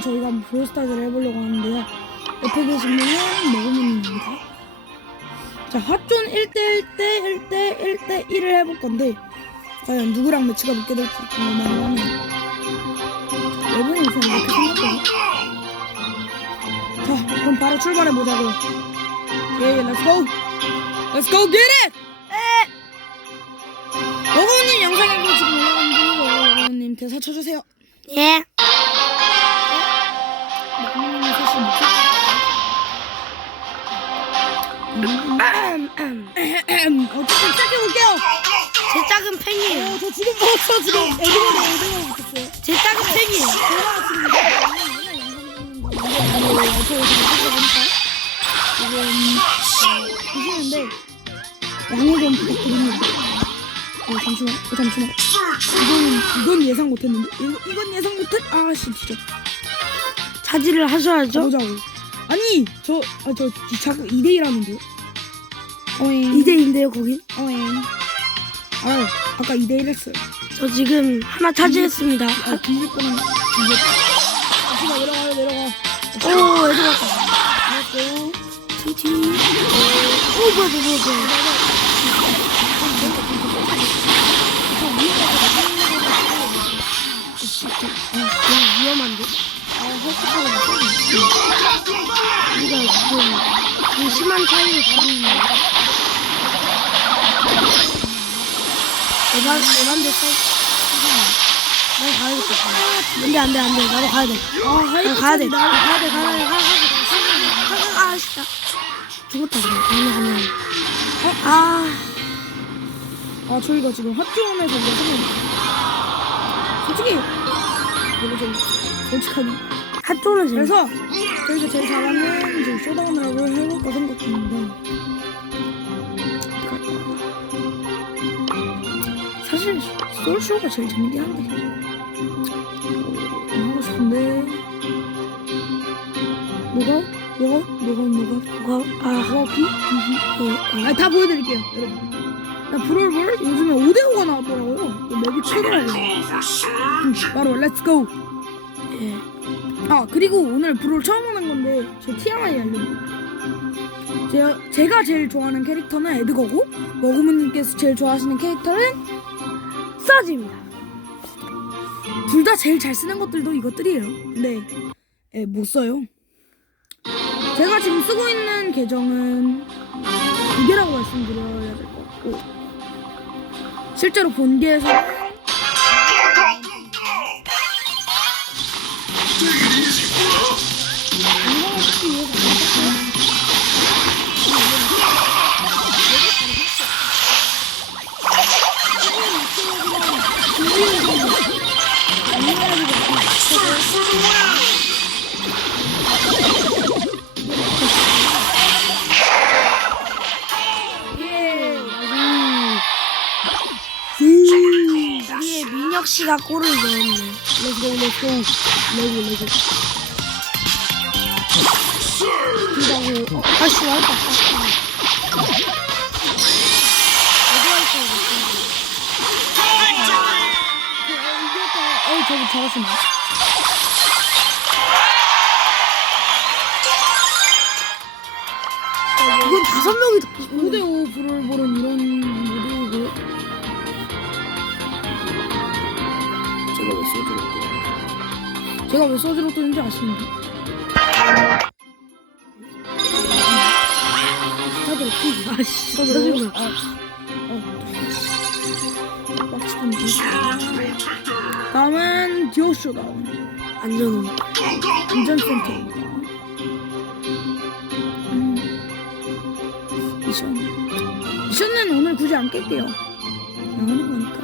오늘은 저희가 한번 브롤스타즈를 해보려고 하는데요. 옆에 계신 분은 먹으문입니다. 자, 핫존 1대1 대 1대 1대 1을 해볼 건데, 과연 누구랑 매치가 붙게 될지 궁금하긴 하네요. 여분이 우선 이렇게 생겼고요. 자, 그럼 바로 출발해 보자고요. 예, let's go! Let's go get it! 여보님 영상에도 지금 올라가는 중이고요. 여보님 대사 쳐주세요. 예. 여 어쨌든 시작해볼게요. 제 작은 팬이에요. 어, 저 지금 먹었어, 지금. 애들이 애들이 붙었어요. 제 작은 팬이에요. 보시는데 양해 좀 부탁드립니다. 어, 잠시만, 어, 잠시만. 이건, 이건 예상 못했는데? 이거, 이건 예상 못했, 아씨, 진짜. 자질을 하셔야죠. 보자고. 아니, 저, 아, 저, 자꾸 2대1 하는데요? 어잉. 2대2인데요, 거긴. 어잉. 아, 아까 2대1 했어요. 저 지금 하나 차지했습니다. 아, 뒤질 뻔한, 뒤질 잠시만, 내려가요, 내려가. 오, 애들 왔다. 렛츠고. 티티. 오, 뭐야, 뭐야, 뭐야. 아, 위험한데? 아, 헬스하고 있어. 우리가 지금 그 심한 차이를 가지고 있는 에반데 서나 가야겠다. 안 돼, 안 돼, 안 돼. 나도 가야 돼. 아, 나 가야 돼. 나 가야 돼, 가야 돼, 가야 돼. 아, 진짜. 죽었다, 그래. 아니, 아니. 아, 아, 저희가 지금 학교원에서 여성을 솔직히 이거 좀 핫도는 재밌어. 그래서 저희가 제일 잘하는 이제 쇼다운을 해볼까 생각 중인데 사실 솔쇼가 제일 재밌긴 한데 어, 하고 싶은데? 뭐가? 뭐가? 뭐가? 뭐가? 뭐가, 아, 비? 어, 어. 아니 다 보여드릴게요 여러분. 나 브롤볼 요즘에 5대5가 나왔더라고요. 이 맵이 최고라고요 음, 바로 렛츠고! 예. 아 그리고 오늘 브롤 처음 하는 건데 제 TMI 알려드릴게요. 제가, 제일 좋아하는 캐릭터는 에드거고 머구무님께서 제일 좋아하시는 캐릭터는 써집니다. 둘 다 제일 잘 쓰는 것들도 이것들이에요. 근데 예, 못 써요. 제가 지금 쓰고 있는 계정은 두 개라고 말씀드려야 될 것 같고 실제로 본계에서 씨가 골을 넣었네. 렛츠고 렛츠고 레고 레고 그다고 어, 다시 와이파. 이겼다 어이 저기 잘하시네 이건 다섯 명이 더. 5대5 불을 보는 이런 모드이고 제가 왜 소주를 또 제가 왜 소주를 뜨는지 아씨. 아, 지 다음은 듀오쇼다운 안전은. 안전센터입니다 음. 미션. 미션은 오늘 굳이 안 깰게요. 그냥 하는 거니까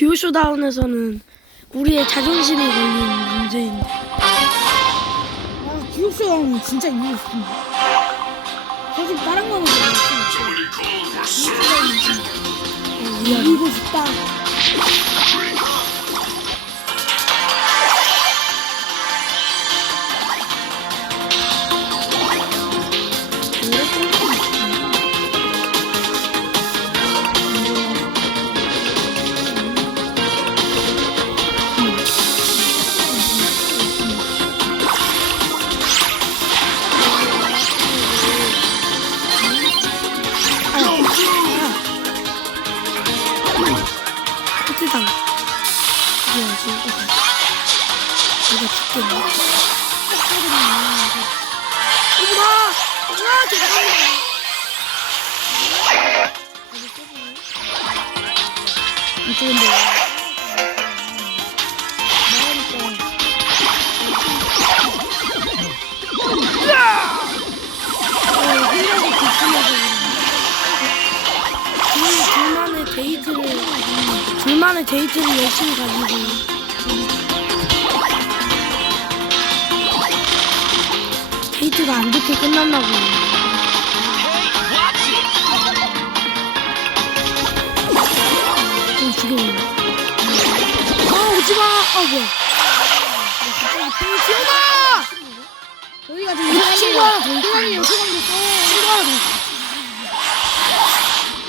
듀오 쇼다운에서는 우리의 자존심이 걸린 문제인데. 아 듀오쇼다운 진짜 싶은데 사실 다른 거는 모르겠어 듀오쇼다운은 진짜 이기고 싶다. 둘만의 데이트를, 둘만의 데이트를 열심히 가지고. 데이트가 안 좋게 끝났나 보네. 아, 뭐야. 지원아! 저희가 지금 아, 친구 하나 더 있어. 됐어. 친구 하나 더 있어.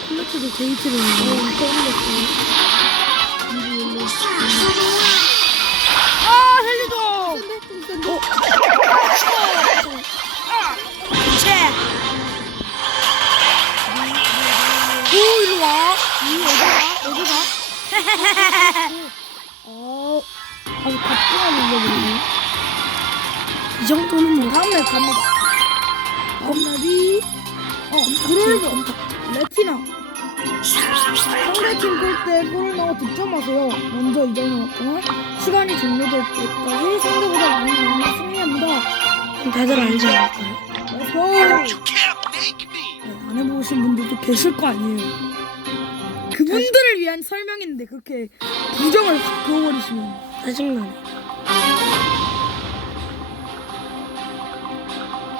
콜레트도 데이트를 했네. 아, 살려줘! 어? 체! 오, 일로 와. 이, 어디 가? 어디 가? 가뿐한 일이네. 이 정도는 뭐. 다음날 갑니다. 겁나비. 어, 그러면 레티나. 상대팀 골대 골을 넣어 득점하세요. 먼저 이점을 얻거나 시간이 종료될 때까지 상대보다 많이 넣으면 승리합니다. 다들 알지 않을까요? 렛츠고! 네, 안 해보신 분들도 계실 거 아니에요. 그분들을 위한 설명인데 그렇게 부정을 확 그어버리시면 짜증나네.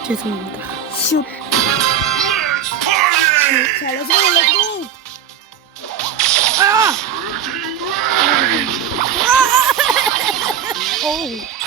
죄송합니다. 시옷. 자, 렛츠고, 렛츠고! 아! 어우.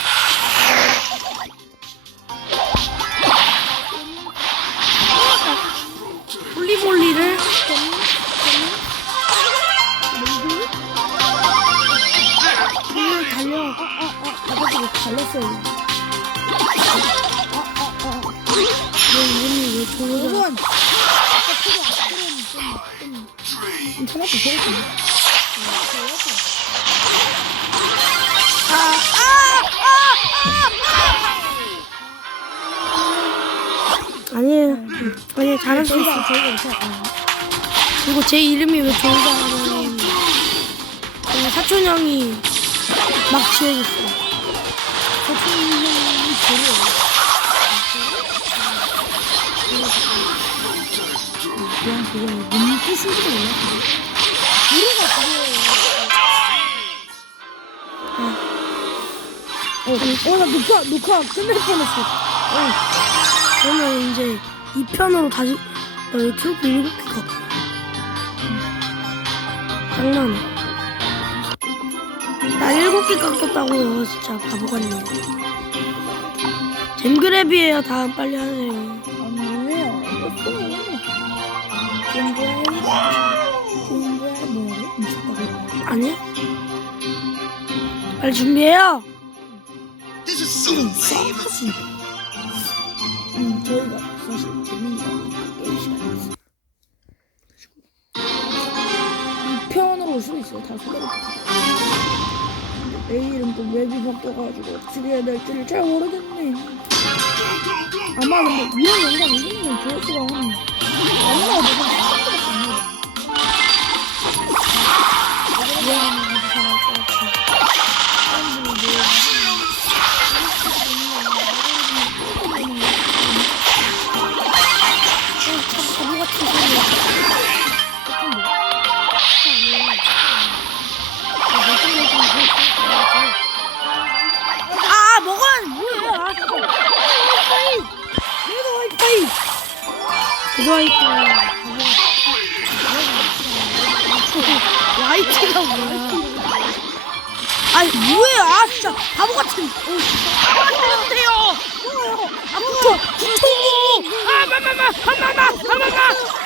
아니에요. 아니 잘할 수 있어. 저희가, 저희가 이렇게, 아, 그리고 제 이름이 왜 조르자하면 사촌 형이 막 지어줬어. 사촌 형이 저래 그거 뭔 뜻인지도 몰랐어. 우리가 그거. 어, 어, 나 녹화, 녹화 끝낼 뻔했어. 어, 그러면 이제 2편으로 다시 나 유튜브 7개 갖고 장난해 나 7개 깎였다고요 진짜 바보 같네 잼그랩이에요 다음 빨리 하세요. 준비해. 준비해. 뭐라고? 미쳤다고. 아니요? 빨리 준비해요 This is so lame. 음, 저희가 사실 재밌는 거 게임 시간이었어요. 2편으로 올 수도 있어요. 다 소개를. 내일은 또 웹이 바뀌어가지고 어떻게 해야 될지를 잘 모르겠네. 아마 근데 이런 영상 올리면 조회수가 한많 이 나오거 와이파이 화이트가 뭐야? 아니 뭐야? 아 진짜 바보 같은. 오, 아 때려주세요. 아 붙어 붙어. 아 마마마 마마마 마마마.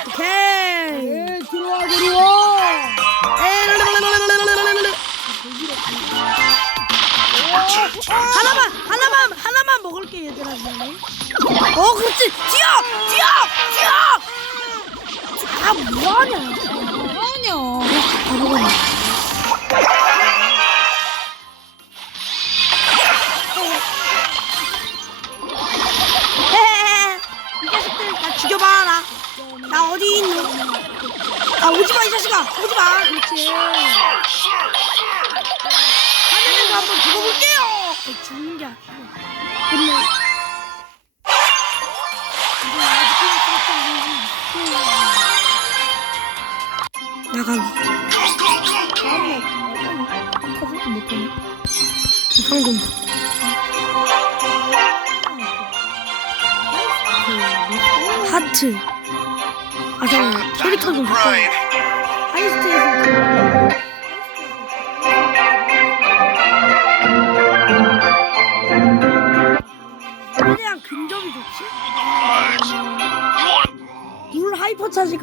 오케이. 에 들어와 들어와. 하나만 하나만 먹을게 얘들아 미안해. 어 그렇지 뛰어 뛰어 뛰어. 아 뭐하냐? 아니야. 바보가. 헤헤헤. 이 자식들 나 죽여봐라. 나 어디 있노? 아 오지마 이 자식아 오지마. 그렇지. 하늘에서 한번 죽어볼게요. 아, 죽는 게 아니고. 하트. 아 잠깐 캐릭터 좀 바꿔.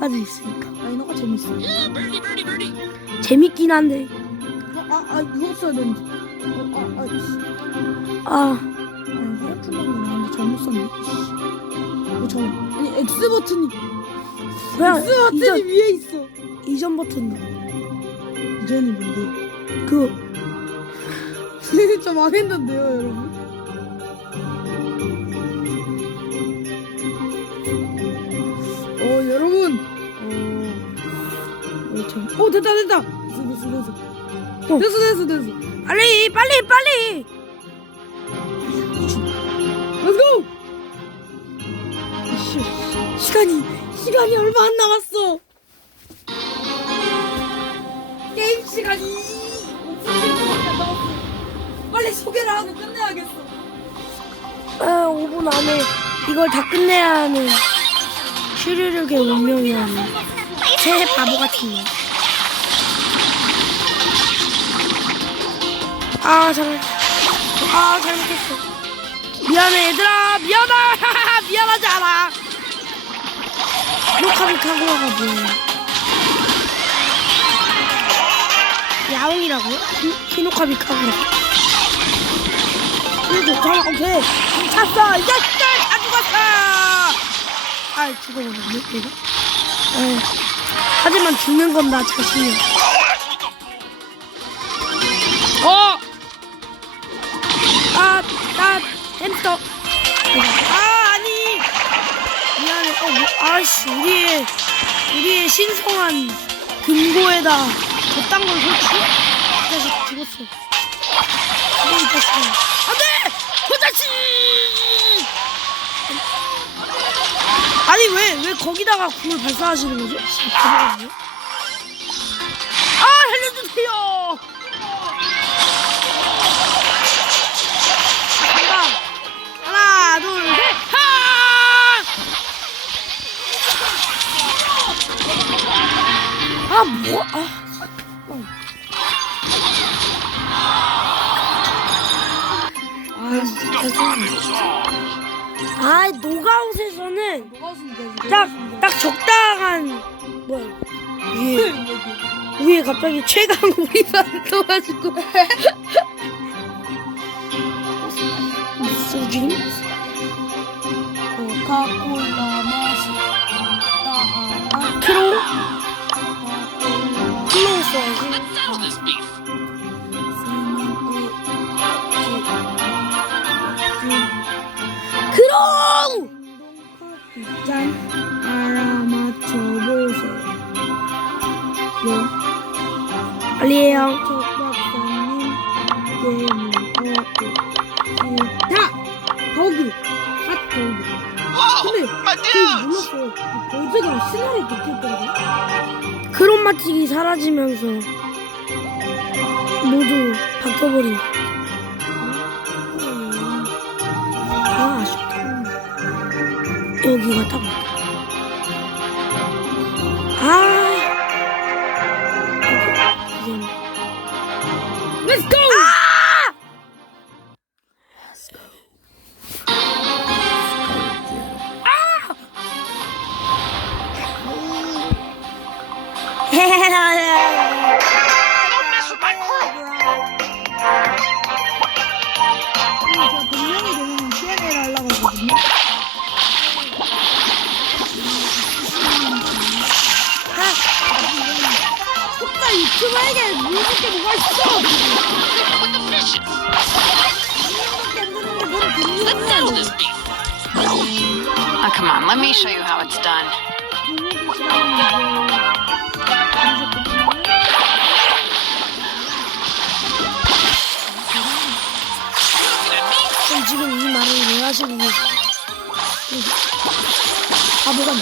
까지 있으니까 라이너가 재밌어. 재밌긴 한데. 아, 아, 이거 써야 되는데. 어, 아, 아, 씨. 아 아, 하얗 줄만 나왔는데 잘못 썼네. 어, 잠깐. 아니, X 버튼이, 그냥 X 버튼이 이전 위에 있어. 이전 버튼도 이전이 뭔데? 그 진짜 망했는데요, 여러분. 어, 됐다, 됐다. 됐어, 됐어, 됐어. 어. 됐어, 됐어, 됐어. 빨리 빨리 빨리. Let's go! 씨, 시간이, 시간이 얼마 안 남았어. 게임 시간이 5분 안 남았어. 빨리 소개를 하고 끝내야겠어. 아 5분 안에 이걸 다 끝내야 하는 슈르륵의 운명이라는 새 바보 같은 거. 아 잘못 아 잘못했어. 미안해 얘들아 미안하 미안하지 않아. 녹화비 카고라가 뭐야? 야옹이라고요? 히- 히노카비. 그래도 잠깐 오케이 찼어 이 자식들 다 죽었어 아 죽어버렸네 내가 에 하지만 죽는 건 나 자신이야 햄스터 아 아니 미안해 어, 뭐, 아씨 우리의 우리의 신성한 금고에다 저딴 걸 설치? 이 자식 죽었어 이 자식아 안돼! 그 자식! 아니 왜 왜 거기다가 궁을 발사하시는 거죠? 아 살려주세요! 아 뭐? 아. 아 진짜. 아 노가웃에서는 딱 딱 적당한 뭐야 위에 위에 갑자기 최강 우리만 떠가지고 소진 코카콜라 맛있다. 아, 크로 크로 짠 알아맞혀보세요 빨리 해요. 다 버그 핫 버그 Whoa! 근데 그! 몰랐어요. 그 버즈가 신화로 바뀌었더라고 마틱이 사라지면서 모두 바뀌어버린 아 아쉽다. 여기가 딱 맞다. 아 유튜버에게 물을 게 뭐가 있어? Let's settle this beef. Oh, come on, let me show you how it's done. 지금 이 말을 왜 하시는 거지? 바보가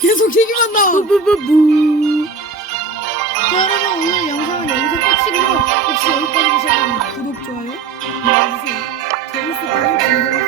계속 얘기만 나와. 부부부부. 자, 여러분 오늘 영상은 여기서 끝이고요. 혹시 여기까지 보셨다면 구독, 좋아요 눌러주세요. 재밌었다면 좋아요.